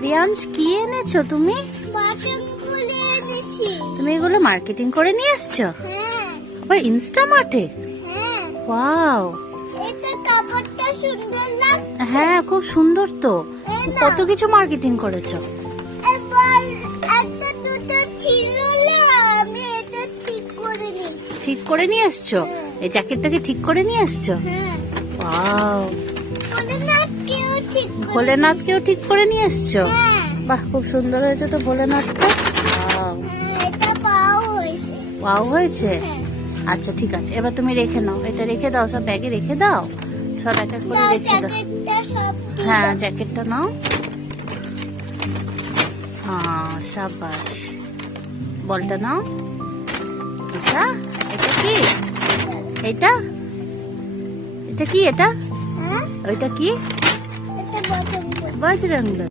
প্রিয়াংশ কি এনেছো তুমি? বাটনগুলো এনেছি। তুমি এগুলো মার্কেটিং করে নিয়ে এসছো? হ্যাঁ আবার ইনস্টামার্টে? হ্যাঁ, ওয়াও, এটা কাপড়টা সুন্দর লাগছে। হ্যাঁ খুব সুন্দর তো। এই না, কত কিছু মার্কেটিং করেছো। এবার একটা দুটো ছিল না, আমি এটা ঠিক করে নিয়েছি। ঠিক করে নিয়ে এসছো? এই জ্যাকেটটাকে ঠিক করে নিয়ে এসছো? হ্যাঁ, ওয়াও, ভোলেনাথকেও ঠিক করে ভোলেনাথকেও ঠিক করে নিয়ে এসছো? হ্যাঁ বাহ, খুব সুন্দর হয়েছে তো ভোলেনাথটা। ওয়াও, হ্যাঁ, এটা পাও হয়েছে। ওয়াও হয়েছে। হ্যাঁ, আচ্ছা ঠিক আছে, এবার তুমি রেখে নাও, এটা রেখে দাও, সব ব্যাগে রেখে দাও, সব এক এক করে দাও রেখে দাও। জ্যাকেটটা সব দিয়ে হ্যাঁ দাও। জ্যাকেটটা নাও। হ্যাঁ সাবাস, বলটা নাও। এটা, এটা কি? এটা, এটা কি? এটা, হ্যাঁ, ওইটা কি? এটা বটন বজরং দল।